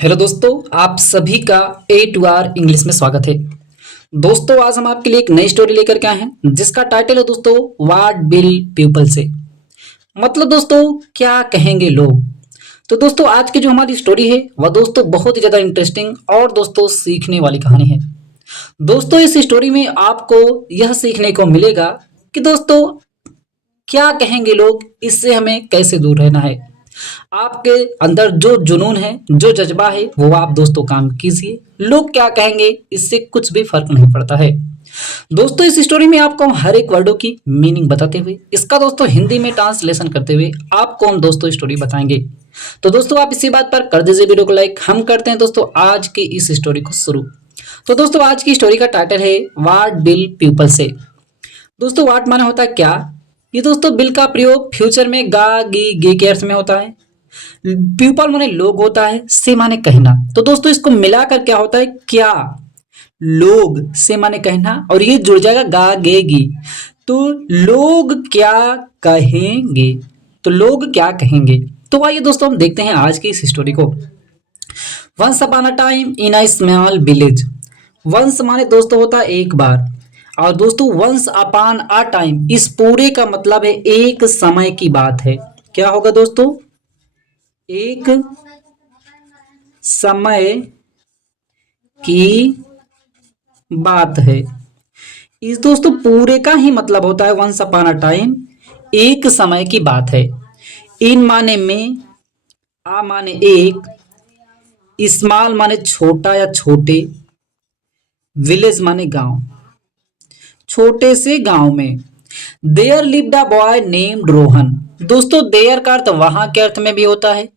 Hello दोस्तों, आप सभी का ए टू आर इंग्लिश में स्वागत है। दोस्तों, आज हम आपके लिए एक नई स्टोरी लेकर के आए हैं जिसका टाइटल है दोस्तों व्हाट विल पीपल से। मतलब दोस्तों, क्या कहेंगे लोग। तो दोस्तों, आज की जो हमारी स्टोरी है वह दोस्तों बहुत ही ज़्यादा इंटरेस्टिंग और दोस्तों सीखने वाली कहानी है। दोस्तों, इस स्टोरी में आपको यह सीखने को मिलेगा कि दोस्तों क्या कहेंगे लोग, इससे हमें कैसे दूर रहना है। आपके अंदर जो जुनून है, जो जज्बा है, वो आप दोस्तों काम कीजिए। लोग क्या कहेंगे इससे कुछ भी फर्क नहीं पड़ता है। दोस्तों, इस स्टोरी में आपको हम हर एक वर्डों की मीनिंग बताते हुए इसका दोस्तों हिंदी में ट्रांसलेशन करते हुए आपको हम दोस्तों स्टोरी बताएंगे। तो दोस्तों, आप इसी बात पर कर दीजिए वीडियो को लाइक। हम करते हैं दोस्तों आज की इस स्टोरी को शुरू। तो दोस्तों, आज की स्टोरी का टाइटल है व्हाट विल पीपल से। दोस्तों, व्हाट माने होता है क्या। ये दोस्तों बिल का प्रयोग फ्यूचर में गा गी गे के अर्थ में होता है। पीपल माने लोग होता है, से माने कहना। तो दोस्तों, इसको मिलाकर क्या होता है, क्या। लोग से माने कहना और ये जुड़ जाएगा गा गे गी। तो लोग क्या कहेंगे। तो लोग क्या कहेंगे। तो आइए दोस्तों हम देखते हैं आज की इस स्टोरी को। Once upon a time in a small village. Once माने दोस्तों होता है एक बार। और दोस्तों वंस अपॉन अ टाइम, इस पूरे का मतलब है एक समय की बात है। क्या होगा दोस्तों, एक समय की बात है। इस दोस्तों पूरे का ही मतलब होता है वंस अपॉन अ टाइम, एक समय की बात है। इन माने में, आ माने एक, स्मॉल माने छोटा या छोटे, विलेज माने गांव, छोटे से गांव में। There lived a boy named Rohan. दोस्तों देयर का अर्थ वहां के अर्थ में भी होता है।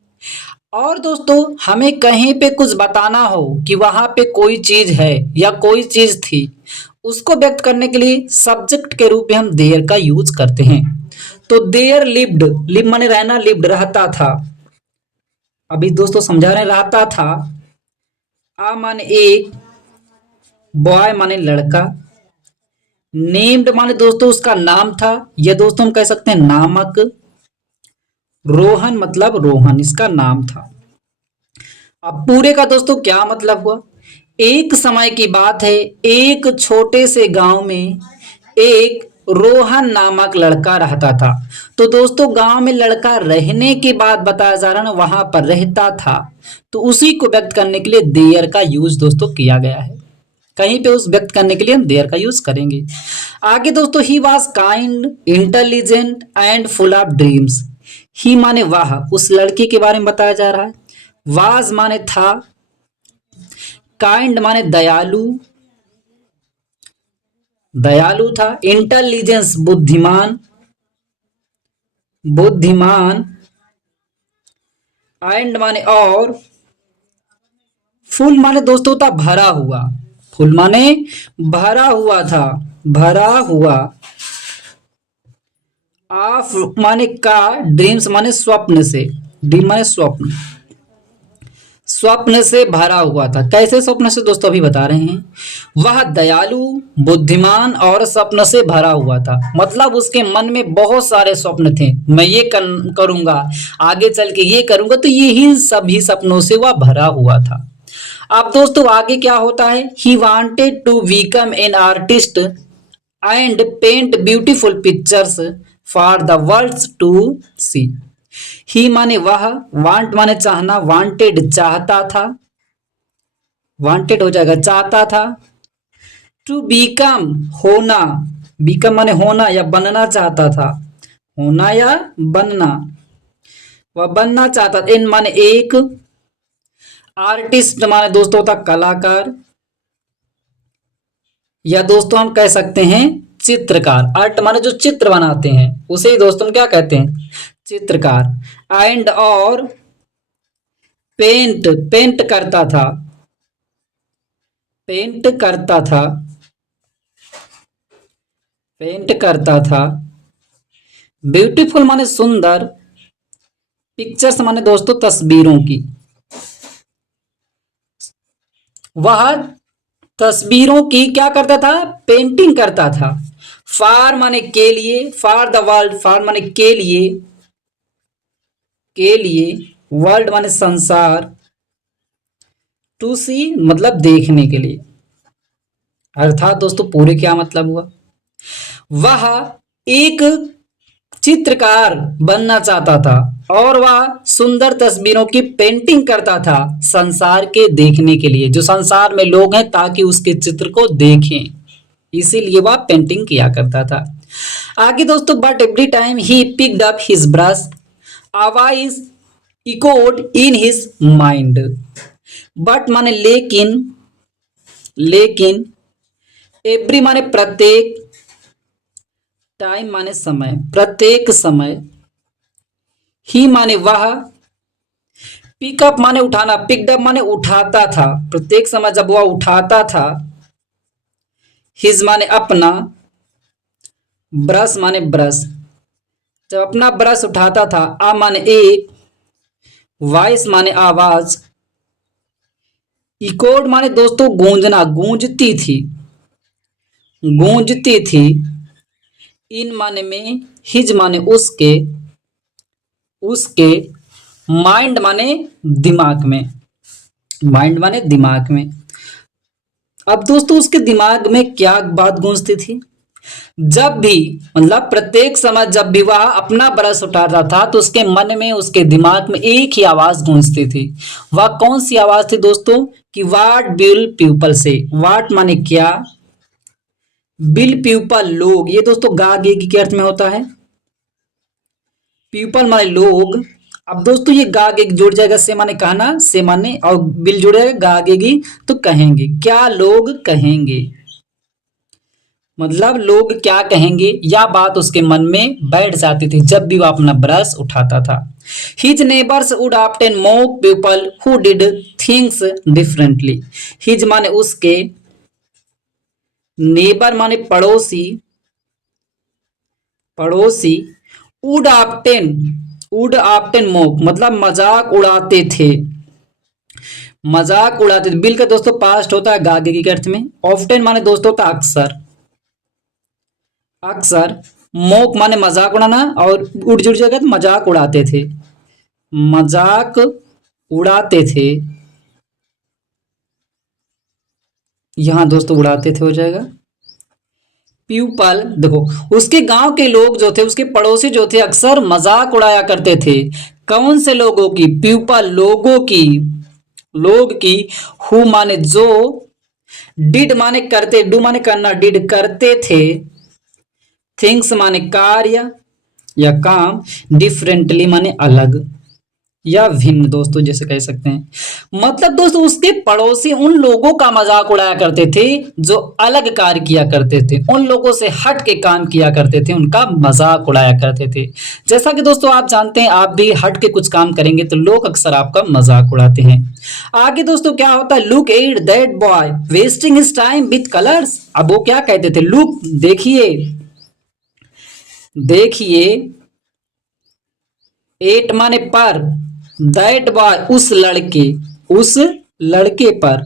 और दोस्तों हमें कहीं पे कुछ बताना हो कि वहां पे कोई चीज है या कोई चीज थी, उसको व्यक्त करने के लिए सब्जेक्ट के रूप में हम देयर का यूज करते हैं। तो देयर लिव्ड, लिव माने रहना, लिव्ड रहता था। अभी दोस्तों समझा रहे हैं, रहता था। आ माने एक, बॉय माने लड़का, नेम्ड माने दोस्तों उसका नाम था, यह दोस्तों हम कह सकते हैं नामक। रोहन मतलब रोहन इसका नाम था। अब पूरे का दोस्तों क्या मतलब हुआ। एक समय की बात है, एक छोटे से गांव में एक रोहन नामक लड़का रहता था। तो दोस्तों गांव में लड़का रहने की बात बताया जा रहा है ना, वहां पर रहता था। तो उसी को व्यक्त करने के लिए देयर का यूज दोस्तों किया गया है। कहीं पे उस व्यक्त करने के लिए हम देयर का यूज करेंगे। आगे दोस्तों, he was kind intelligent and full of dreams. He माने वह, उस लड़की के बारे में बताया जा रहा है। वाज माने था, काइंड माने दयालु, दयालु था। इंटेलिजेंस बुद्धिमान, बुद्धिमान। एंड माने और, फुल माने दोस्तों था भरा हुआ। फुल माने भरा हुआ था, भरा हुआ। ऑफ माने का, ड्रीम्स माने स्वप्न से, ड्रीम माने स्वप्न, स्वप्न से भरा हुआ था। कैसे स्वप्न से दोस्तों अभी बता रहे हैं। वह दयालु, बुद्धिमान और स्वप्न से भरा हुआ था। मतलब उसके मन में बहुत सारे स्वप्न थे, मैं ये करूंगा, आगे चल के ये करूंगा। तो यही सभी सपनों से वह भरा हुआ था। अब दोस्तों आगे क्या होता है। He wanted to become an artist and paint beautiful pictures for the world to see. He माने वह, वांट माने चाहना, वांटेड चाहता था, वांटेड हो जाएगा चाहता था। टू बीकम होना, बीकम माने होना या बनना चाहता था, होना या बनना, वह बनना चाहता था। इन माने एक, आर्टिस्ट माने दोस्तों होता कलाकार, या दोस्तों हम कह सकते हैं चित्रकार। आर्ट माने जो चित्र बनाते हैं उसे ही दोस्तों हम क्या कहते हैं, चित्रकार। एंड और, पेंट, पेंट करता था, पेंट करता था, पेंट करता था। ब्यूटीफुल माने सुंदर, पिक्चर्स माने दोस्तों तस्वीरों की। वह तस्वीरों की क्या करता था, पेंटिंग करता था। फार माने के लिए, फार द वर्ल्ड, फार माने के लिए, के लिए, वर्ल्ड माने संसार, टू सी मतलब देखने के लिए। अर्थात दोस्तों पूरे क्या मतलब हुआ, वह एक चित्रकार बनना चाहता था और वह सुंदर तस्वीरों की पेंटिंग करता था संसार के देखने के लिए, जो संसार में लोग हैं ताकि उसके चित्र को देखें, इसीलिए वह पेंटिंग किया करता था। आगे दोस्तों, but every time he picked up his brush a voice echoed in his mind। But माने लेकिन, लेकिन एवरी माने प्रत्येक, टाइम माने समय, प्रत्येक समय, ही माने वह, पिकअप माने उठाना, पिकडअप माने उठाता था, प्रत्येक समय जब वह उठाता था, हिज माने अपना, ब्रश माने ब्रश, जब अपना ब्रश उठाता था, आ माने एक, वॉइस माने आवाज, इकोड माने दोस्तों गूंजना, गूंजती थी, गूंजती थी, इन माने में, हिज माने उसके, उसके, माइंड माने दिमाग में, माइंड माने दिमाग में। अब दोस्तों उसके दिमाग में क्या बात गूंजती थी, जब भी मतलब प्रत्येक समय जब भी वह अपना ब्रश उठाता था तो उसके मन में, उसके दिमाग में एक ही आवाज गूंजती थी। वह कौन सी आवाज थी दोस्तों, कि वाट विल पीपल से, वाट माने क्या, बिल पीपल लोग, ये दोस्तों गागेगी के अर्थ में होता है, पीपल माने लोग। अब दोस्तों ये गागेगी जुड़ जाएगा से माने कहना, से माने और बिल जुड़ जाएगा गागेगी तो कहेंगे, क्या लोग कहेंगे, मतलब लोग क्या कहेंगे, या बात उसके मन में बैठ जाती थी जब भी वह अपना ब्रश उठाता था। His neighbours would often mock people who did things differently. His माने उसके, नेबर माने पड़ोसी, पड़ोसी, would often, would often mock मतलब मजाक उड़ाते थे, मजाक उड़ाते थे। बिल का दोस्तों पास्ट होता है गागेगी के अर्थ में, ऑफ्टन माने दोस्तों होता है अक्सर, अक्सर, मोक माने मजाक उड़ाना और उड़ जुड़ जाएगा तो मजाक उड़ाते थे, मजाक उड़ाते थे, यहां दोस्तों उड़ाते थे हो जाएगा। प्यूपल देखो, उसके गांव के लोग जो थे, उसके पड़ोसी जो थे अक्सर मजाक उड़ाया करते थे, कौन से लोगों की, प्यूपल लोगों की, लोग की, हु माने जो, डिड माने करते, डू माने करना, डिड करते थे, थिंग्स माने कार्य या काम, डिफरेंटली माने अलग या भिन्न दोस्तों जैसे कह सकते हैं। मतलब दोस्तों उसके पड़ोसी उन लोगों का मजाक उड़ाया करते थे जो अलग कार्य किया करते थे, उन लोगों से हट के काम किया करते थे, उनका मजाक उड़ाया करते थे। जैसा कि दोस्तों आप जानते हैं, आप भी हट के कुछ काम करेंगे तो लोग अक्सर आपका मजाक उड़ाते हैं। आगे दोस्तों क्या होता है, look at that boy wasting his time with colours. अब वो क्या कहते थे, लुक देखिए, देखिए, एट माने पर, दैट बॉय उस लड़के, उस लड़के पर,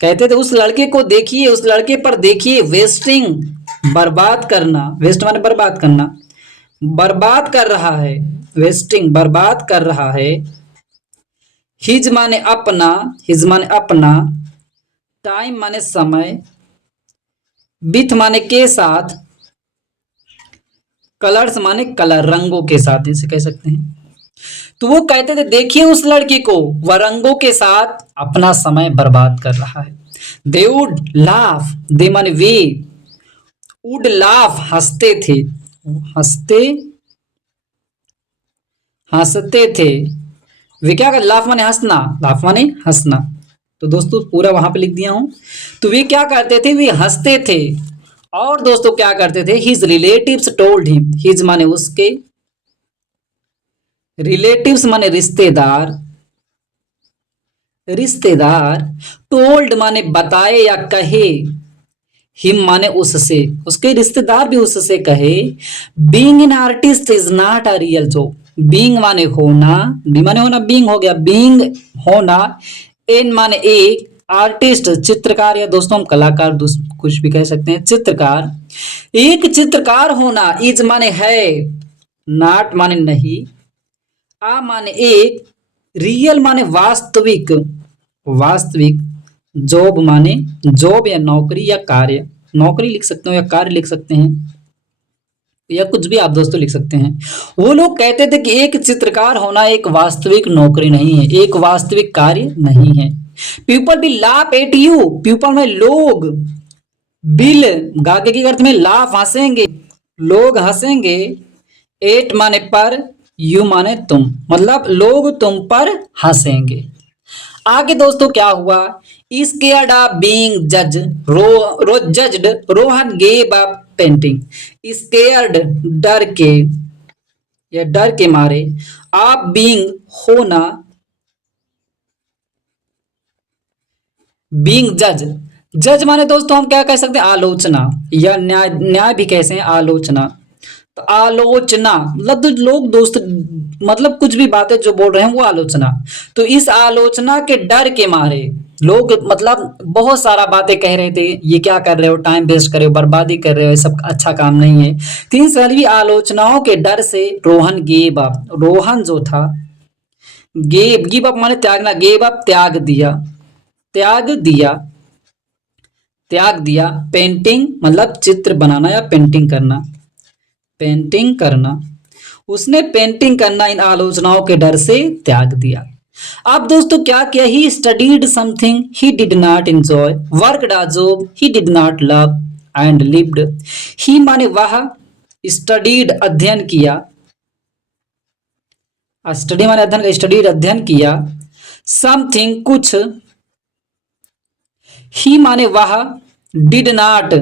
कहते थे उस लड़के को देखिए, उस लड़के पर देखिए, वेस्टिंग बर्बाद करना, वेस्ट माने बर्बाद करना, बर्बाद कर रहा है, वेस्टिंग बर्बाद कर रहा है, हिज माने अपना, हिज माने अपना, टाइम माने समय, विथ माने के साथ, कलर्स माने कलर रंगों के साथ, इसे कह सकते हैं। तो वो कहते थे देखिए उस लड़की को, वह रंगों के साथ अपना समय बर्बाद कर रहा है। दे वुड लाफ, दे माने वे, वुड लाफ हंसते थे, हंसते, हंसते थे, वे क्या कर, लाफ माने हंसना, लाफ माने हंसना, तो दोस्तों पूरा वहां पे लिख दिया हूं। तो वे क्या करते थे, वे हंसते थे। और दोस्तों क्या करते थे, his relatives told him, his माने उसके, रिलेटिव्स माने रिश्तेदार, रिश्तेदार, टोल्ड माने बताए या कहे, हिम माने उससे, उसके रिश्तेदार भी उससे कहे, being an artist is not a real job. Being माने होना, बी माने होना, बीइंग हो गया, बीइंग होना, एन माने एक, आर्टिस्ट चित्रकार या दोस्तों हम कलाकार कुछ भी कह सकते हैं, चित्रकार, एक चित्रकार होना, इज माने है, नॉट माने नहीं, आ माने एक, रियल माने वास्तविक, वास्तविक। जॉब माने जॉब या नौकरी या कार्य, नौकरी लिख सकते हो या कार्य लिख सकते हैं या कुछ भी आप दोस्तों लिख सकते हैं। वो लोग कहते थे कि एक चित्रकार होना एक वास्तविक नौकरी नहीं है, एक वास्तविक कार्य नहीं है। People will laugh at you, people में लोग, बिल गाके की अर्थ में लाफ हंसेंगे, लोग हंसेंगे, एट माने पर, यू माने तुम, मतलब लोग तुम पर हंसेंगे। आगे दोस्तों क्या हुआ, स्केयर्ड ऑफ बीइंग जज, judged, Rohan gave up painting. Scared डर के या डर के मारे, ऑफ बीइंग होना, बीइंग जज, जज माने दोस्तों हम क्या कह सकते हैं, आलोचना या न्याय, न्याय भी कह सकते हैं आलोचना। तो आलोचना मतलब तो लोग दोस्त मतलब कुछ भी बातें जो बोल रहे हैं वो आलोचना। तो इस आलोचना के डर के मारे लोग मतलब बहुत सारा बातें कह रहे थे, ये क्या कर रहे हो, टाइम वेस्ट कर रहे हो, बर्बादी कर रहे हो, ये सब अच्छा काम नहीं है। तीन सारी आलोचनाओं के डर से रोहन गेव अप, रोहन जो था, गिव अप माने त्यागना, गेव अप त्याग दिया, त्याग दिया, त्याग दिया। पेंटिंग मतलब चित्र बनाना या पेंटिंग करना, पेंटिंग करना, उसने पेंटिंग करना इन आलोचनाओं के डर से त्याग दिया। अब दोस्तों क्या किया, he studied something he did not enjoy, worked a job he did not love and lived. He माने वह, स्टडीड अध्ययन किया, स्टडी माने अध्ययन, स्टडीड अध्ययन किया, समथिंग कुछ, ही माने वह, डिड नॉट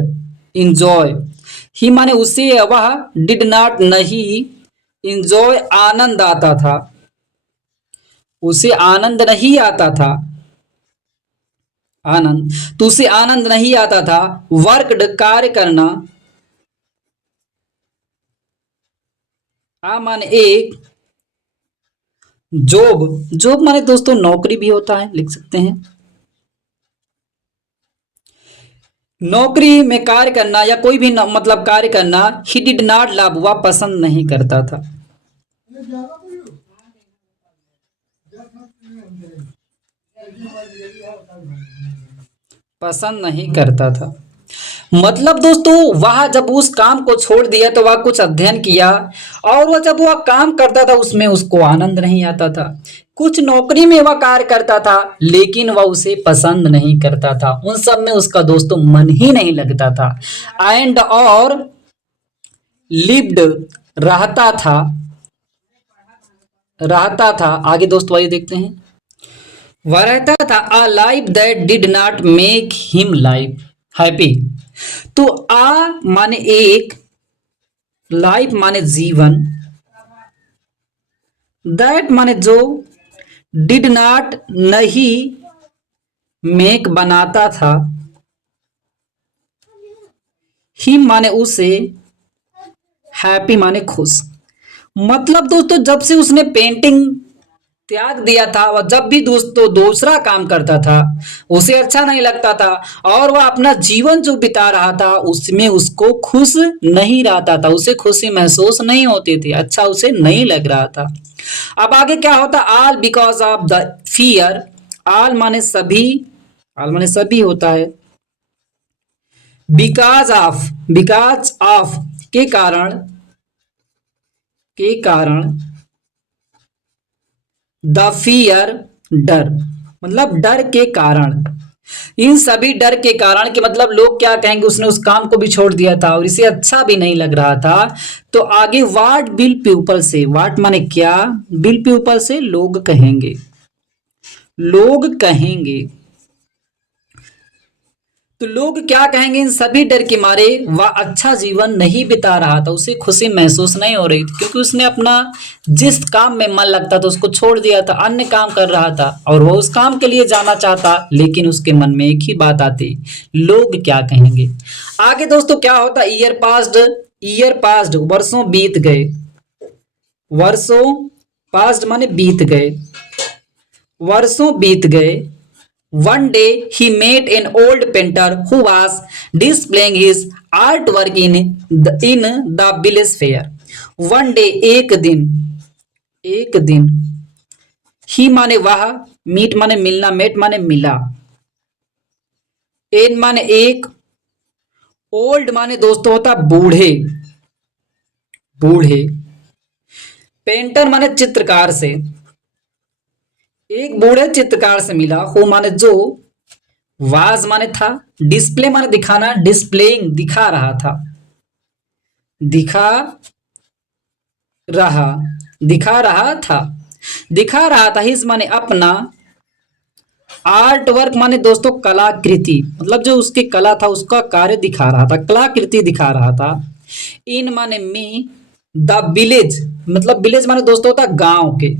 इंजॉय, ही माने उसे, वह डिड नॉट नहीं, इंजॉय आनंद आता था, उसे आनंद नहीं आता था, आनंद, तो उसे आनंद नहीं आता था। वर्कड कार्य करना, आ माने एक, जॉब, जॉब माने दोस्तों नौकरी भी होता है, लिख सकते हैं नौकरी में कार्य करना या कोई भी मतलब कार्य करना। ही डिड नॉट लव, वह पसंद नहीं करता था, पसंद नहीं करता था। मतलब दोस्तों वह जब उस काम को छोड़ दिया तो वह कुछ अध्ययन किया, और वह जब वह काम करता था उसमें उसको आनंद नहीं आता था। कुछ नौकरी में वह कार्य करता था लेकिन वह उसे पसंद नहीं करता था, उन सब में उसका दोस्तों मन ही नहीं लगता था। एंड और लिव्ड रहता था, रहता था, आगे दोस्तों आइए देखते हैं। वह रहता था a life that did not make him life happy. तो आ माने एक, लाइफ माने जीवन, दैट माने जो, डिड नॉट नहीं, मेक बनाता था, हिम माने उसे, हैप्पी माने खुश। मतलब दोस्तों जब से उसने पेंटिंग त्याग दिया था, वह जब भी दोस्तों दूसरा काम करता था उसे अच्छा नहीं लगता था, और वह अपना जीवन जो बिता रहा था उसमें उसको खुश नहीं रहता था, उसे खुशी महसूस नहीं होती थी, अच्छा उसे नहीं लग रहा था। अब आगे क्या होता, all because of the fear, all माने सभी, ऑल माने सभी होता है, बिकॉज ऑफ के कारण, के कारण, द फियर डर, मतलब डर के कारण, इन सभी डर के कारण कि मतलब लोग क्या कहेंगे, उसने उस काम को भी छोड़ दिया था और इसे अच्छा भी नहीं लग रहा था। तो आगे व्हाट विल पीपल से, व्हाट माने क्या, विल पीपल से लोग कहेंगे, लोग कहेंगे, तो लोग क्या कहेंगे, इन सभी डर के मारे वह अच्छा जीवन नहीं बिता रहा था, उसे खुशी महसूस नहीं हो रही थी क्योंकि उसने अपना जिस काम में मन लगता था उसको छोड़ दिया था, अन्य काम कर रहा था और वो उस काम के लिए जाना चाहता, लेकिन उसके मन में एक ही बात आती, लोग क्या कहेंगे। आगे दोस्तों क्या होता, ईयर पास्ड वर्षों बीत गए, वर्षों, पास्ट माने बीत गए, वर्षों बीत गए। One day he met an old painter who was displaying his artwork in the village fair. One day एक दिन, एक दिन, ही माने वह, मीट माने मिलना, मेट माने मिला। एन माने एक। ओल्ड माने दोस्तों होता है बूढ़े, बूढ़े। पेंटर माने चित्रकार से, एक बूढ़े चित्रकार से मिला। हो माने जो, वाज माने था, डिस्प्ले माने दिखाना, डिस्प्लेइंग दिखा रहा था, दिखा रहा, दिखा रहा था, दिखा रहा था। हिज माने अपना, आर्ट वर्क माने दोस्तों कलाकृति, मतलब जो उसकी कला था उसका कार्य दिखा रहा था, कलाकृति दिखा रहा था। इन माने मी, द विलेज, मतलब विलेज माने दोस्तों होता गांव के।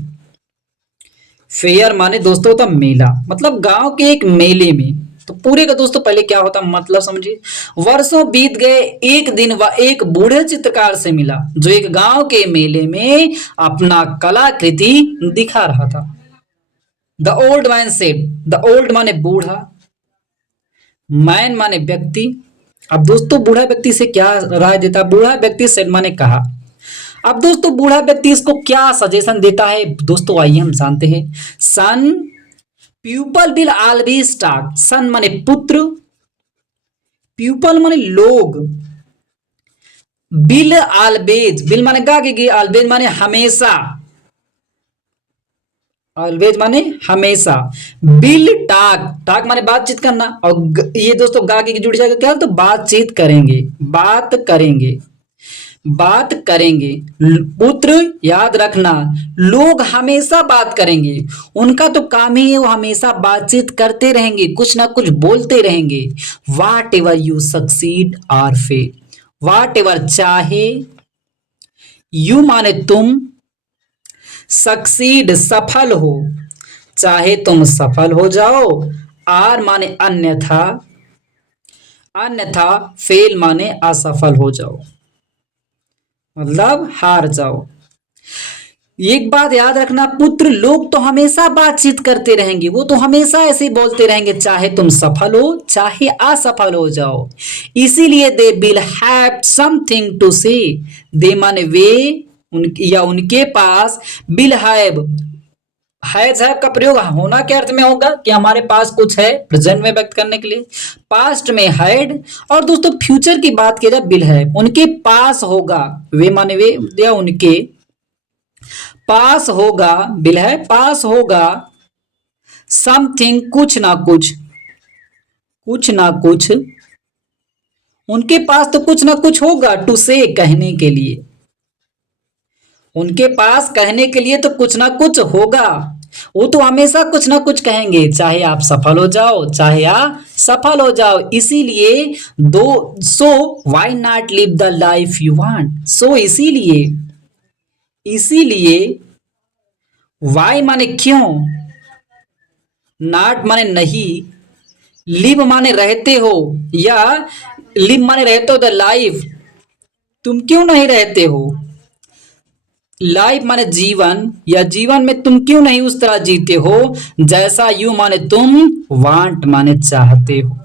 फेयर माने दोस्तों होता मेला, मतलब गांव के एक मेले में। तो पूरे का दोस्तों पहले क्या होता मतलब समझिए। वर्षों बीत गए, एक दिन वह एक बूढ़े चित्रकार से मिला जो एक गांव के मेले में अपना कलाकृति दिखा रहा था। The old man said, the old माने बूढ़ा, मैन माने व्यक्ति। अब दोस्तों बूढ़ा व्यक्ति से क्या राय देता है, बूढ़ा व्यक्ति सेड माने कहा। अब दोस्तों बूढ़ा व्यक्ति इसको क्या सजेशन देता है दोस्तों, आइए हम जानते हैं। सन पीपल विल ऑलवेज टॉक, सन माने पुत्र, पीपल माने लोग, बिल ऑलवेज, बिल माने गागे, ऑलवेज माने हमेशा, ऑलवेज माने हमेशा। बिल टाक, टाक माने बातचीत करना, और ये दोस्तों गा के जुड़ जाएगा क्या, तो बातचीत करेंगे, बात करेंगे, बात करेंगे। पुत्र याद रखना, लोग हमेशा बात करेंगे, उनका तो काम ही है वो हमेशा बातचीत करते रहेंगे, कुछ ना कुछ बोलते रहेंगे। Whatever you succeed or fail, whatever चाहे, यू माने तुम, सक्सीड सफल हो, चाहे तुम सफल हो जाओ। आर माने अन्यथा, अन्यथा फेल माने असफल हो जाओ, मतलब हार जाओ। एक बात याद रखना पुत्र, लोग तो हमेशा बातचीत करते रहेंगे, वो तो हमेशा ऐसे ही बोलते रहेंगे, चाहे तुम सफल हो चाहे असफल हो जाओ। इसीलिए they will have something to say, they माने वे, या उनके पास, विल हैव, हैज हैव का प्रयोग होना के अर्थ में होगा कि हमारे पास कुछ है, प्रेजेंट में व्यक्त करने के लिए। पास्ट में हैड, और दोस्तों फ्यूचर की बात की जाए विल है, उनके पास होगा, वे माने वे या उनके पास होगा, विल है पास होगा, समथिंग कुछ ना कुछ, कुछ ना कुछ, उनके पास तो कुछ ना कुछ होगा, टू से कहने के लिए, उनके पास कहने के लिए तो कुछ ना कुछ होगा, वो तो हमेशा कुछ ना कुछ कहेंगे, चाहे आप सफल हो जाओ चाहे आप सफल हो जाओ। इसीलिए दो, so why not live the life you want, so इसीलिए, इसीलिए, व्हाई माने क्यों, नॉट माने नहीं, लिव माने रहते हो, या लिव माने रहते हो, द लाइफ तुम क्यों नहीं रहते हो, लाइफ माने जीवन, या जीवन में तुम क्यों नहीं उस तरह जीते हो जैसा, यू माने तुम, वांट माने चाहते हो,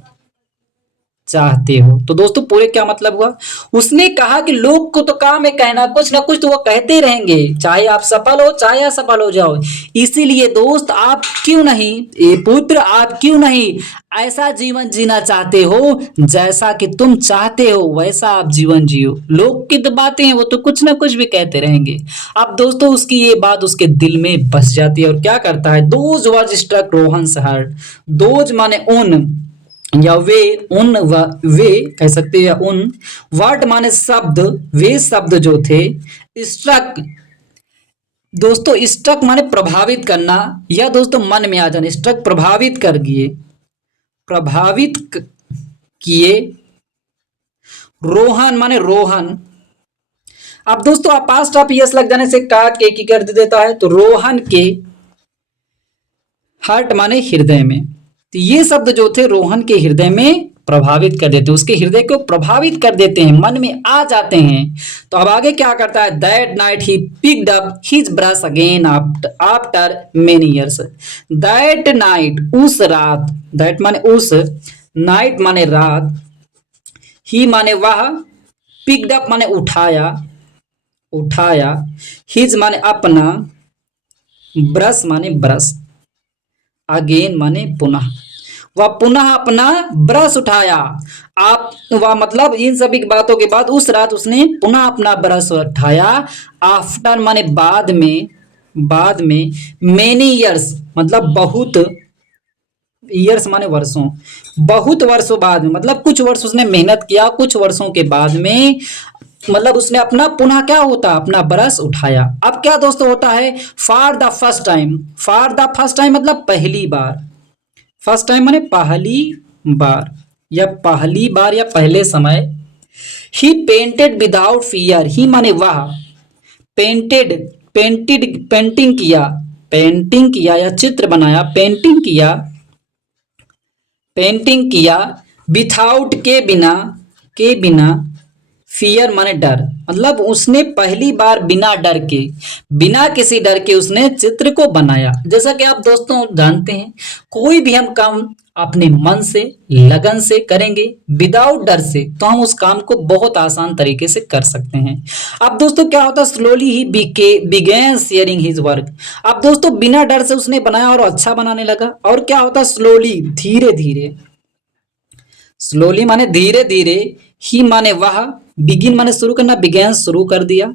चाहते हो। तो दोस्तों पूरे क्या मतलब हुआ, उसने कहा कि लोग को तो काम है कहना, कुछ ना कुछ तो वो कहते ही रहेंगे, चाहे आप सफल हो चाहे असफल हो जाओ। इसीलिए दोस्त आप क्यों नहीं, ये पुत्र आप क्यों नहीं ऐसा जीवन जीना चाहते हो जैसा कि तुम चाहते हो वैसा आप जीवन जियो। लोग की तो बातें हैं, वो तो कुछ ना कुछ भी कहते रहेंगे। अब दोस्तों उसकी ये बात उसके दिल में बस जाती है, और क्या करता है, those was struck Rohan's heart, those माने उन, या वे, उन वे कह सकते हैं, या उन, वर्ड माने शब्द, वे शब्द जो थे, स्ट्रक, दोस्तों स्ट्रक माने प्रभावित करना, या दोस्तों मन में आ जाना, स्ट्रक प्रभावित कर दिए, प्रभावित किए। रोहन माने रोहन, अब दोस्तों आप पास्ट ऑफ यस लग जाने से का के की कर देता है, तो रोहन के, हार्ट माने हृदय में, तो ये शब्द जो थे रोहन के हृदय में प्रभावित कर देते, उसके हृदय को प्रभावित कर देते हैं, मन में आ जाते हैं। तो अब आगे क्या करता है, that night he picked up his brush again after many years, that night उस रात, दैट माने उस, नाइट माने रात, ही माने वह, पिक्ड अप माने उठाया, उठाया, हिज माने अपना, ब्रश माने ब्रश, अगेन माने पुनः। वह पुनः अपना ब्रश उठाया। आप वह मतलब इन सभी बातों के बाद उस रात उसने पुनः अपना ब्रश उठाया। आफ्टर माने बाद में, बाद में मेनी ईयर्स मतलब बहुत, ईयर्स माने वर्षों, बहुत वर्षों बाद में मतलब कुछ वर्ष उसने मेहनत किया, कुछ वर्षों के बाद में मतलब उसने अपना पुनः क्या होता अपना ब्रश उठाया। अब क्या दोस्तों होता है for the first time, for the first time मतलब पहली बार, फर्स्ट टाइम माने पहली बार या पहली बार या पहले समय। ही पेंटेड विदाउट फियर, ही माने वह, पेंटेड पेंटिंग किया, पेंटिंग किया या चित्र बनाया, पेंटिंग किया, पेंटिंग किया विथाउट के बिना, के बिना, फियर माने डर, मतलब उसने पहली बार बिना डर के, बिना किसी डर के उसने चित्र को बनाया। जैसा कि आप दोस्तों जानते हैं कोई भी हम काम अपने मन से लगन से करेंगे विदाउट डर से तो हम उस काम को बहुत आसान तरीके से कर सकते हैं। अब दोस्तों क्या होता है स्लोली ही बिगेन शेयरिंग हिज वर्क। अब दोस्तों बिना डर से उसने बनाया और अच्छा बनाने लगा। और क्या होता है स्लोली धीरे धीरे, स्लोली माने धीरे धीरे, ही माने वह, बिगिन माने शुरू करना, बिगेन शुरू कर दिया,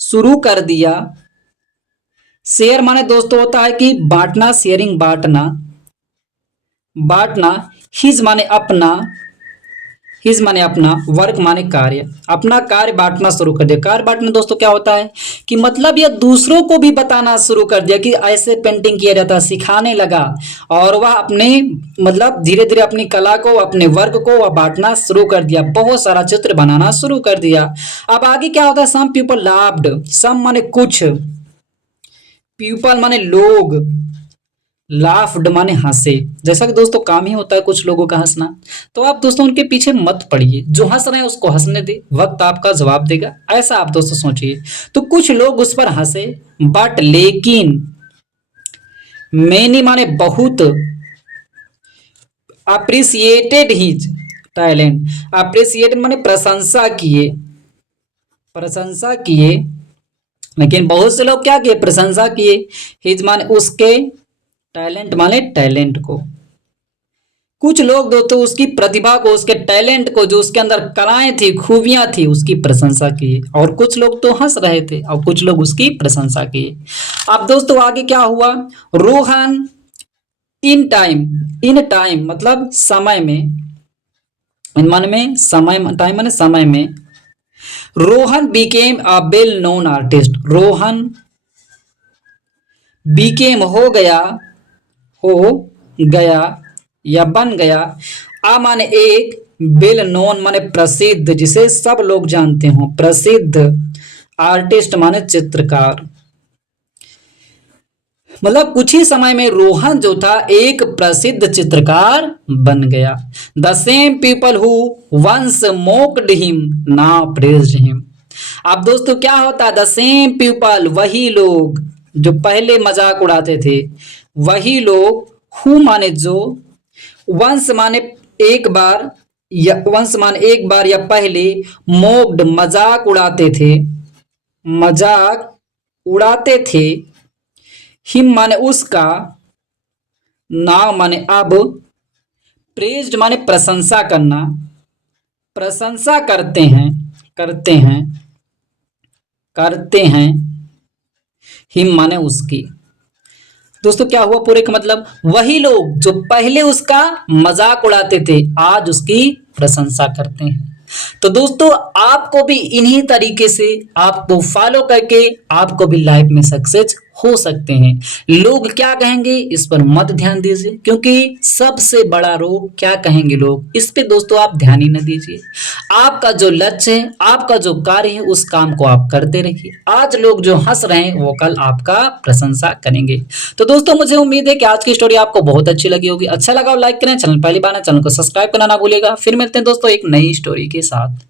शुरू कर दिया। शेयर माने दोस्तों होता है कि बांटना, शेयरिंग बांटना, बांटना। हिज माने अपना, हिज माने अपना, वर्क माने कार्य, अपना कार्य बांटना शुरू कर दिया। कार्य बांटना दोस्तों क्या होता है कि मतलब यह दूसरों को भी बताना शुरू कर दिया कि ऐसे पेंटिंग किया जाता है, सिखाने लगा। और वह अपने मतलब धीरे धीरे अपनी कला को, अपने वर्क को वह बांटना शुरू कर दिया, बहुत सारा चित्र बनाना शुरू कर दिया। अब आगे क्या होता है सम पीपल लाफ्ड, सम माने कुछ, पीपल माने लोग, लाफ्ड माने हंसे। जैसा कि दोस्तों काम ही होता है कुछ लोगों का हंसना, तो आप दोस्तों उनके पीछे मत पड़िए, जो हंस रहे हैं उसको हंसने दे, वक्त आपका जवाब देगा, ऐसा आप दोस्तों सोचिए। तो कुछ लोग उस पर हंसे, बट लेकिन, मैनी माने बहुत, अप्रिसिएटेड हिज टैलेंट, अप्रिसिएटेड माने प्रशंसा किए, प्रशंसा किए, लेकिन बहुत से लोग क्या किए प्रशंसा किए। हिज माने उसके, टैलेंट माने टैलेंट को, कुछ लोग दोस्तों उसकी प्रतिभा को, उसके टैलेंट को, जो उसके अंदर कलाएं थी, खूबियां थी, उसकी प्रशंसा की। और कुछ लोग तो हंस रहे थे और कुछ लोग उसकी प्रशंसा किए। अब दोस्तों आगे क्या हुआ, Rohan in time, in time मतलब समय में, इन मन में समय, टाइम माने समय में, Rohan became a well known artist, Rohan became हो गया, हो गया या बन गया, आ माने एक, वेल नोन माने प्रसिद्ध, जिसे सब लोग जानते हो, प्रसिद्ध, आर्टिस्ट माने चित्रकार। मतलब कुछ ही समय में रोहन जो था एक प्रसिद्ध चित्रकार बन गया। The same people who once mocked him now praised him. अब दोस्तों क्या होता है द सेम पीपल, वही लोग जो पहले मजाक उड़ाते थे, वही लोग, हु माने जो, वंस माने एक बार, या वंस माने एक बार या पहले, मोक्ड मजाक उड़ाते थे, मजाक उड़ाते थे, हिम माने उसका, नाव माने अब, प्रेज्ड माने प्रशंसा करना, प्रशंसा करते हैं, करते हैं, करते हैं, हिम माने उसकी। दोस्तों क्या हुआ पूरे का मतलब, वही लोग जो पहले उसका मजाक उड़ाते थे आज उसकी प्रशंसा करते हैं। तो दोस्तों आपको भी इन्हीं तरीके से आपको फॉलो करके आपको भी लाइफ में सक्सेस हो सकते हैं। लोग क्या कहेंगे इस पर मत ध्यान दीजिए, क्योंकि सबसे बड़ा रोग क्या कहेंगे लोग, इस पे दोस्तों आप ध्यान ही न दीजिए। आपका जो लक्ष्य है, आपका जो कार्य है, उस काम को आप करते रहिए। आज लोग जो हंस रहे हैं वो कल आपका प्रशंसा करेंगे। तो दोस्तों मुझे उम्मीद है कि आज की स्टोरी आपको बहुत अच्छी लगी होगी। अच्छा लगा हो लाइक करें, चैनल पहली बार है चैनल को सब्सक्राइब करना ना भूलिएगा। फिर मिलते हैं दोस्तों एक नई स्टोरी के साथ।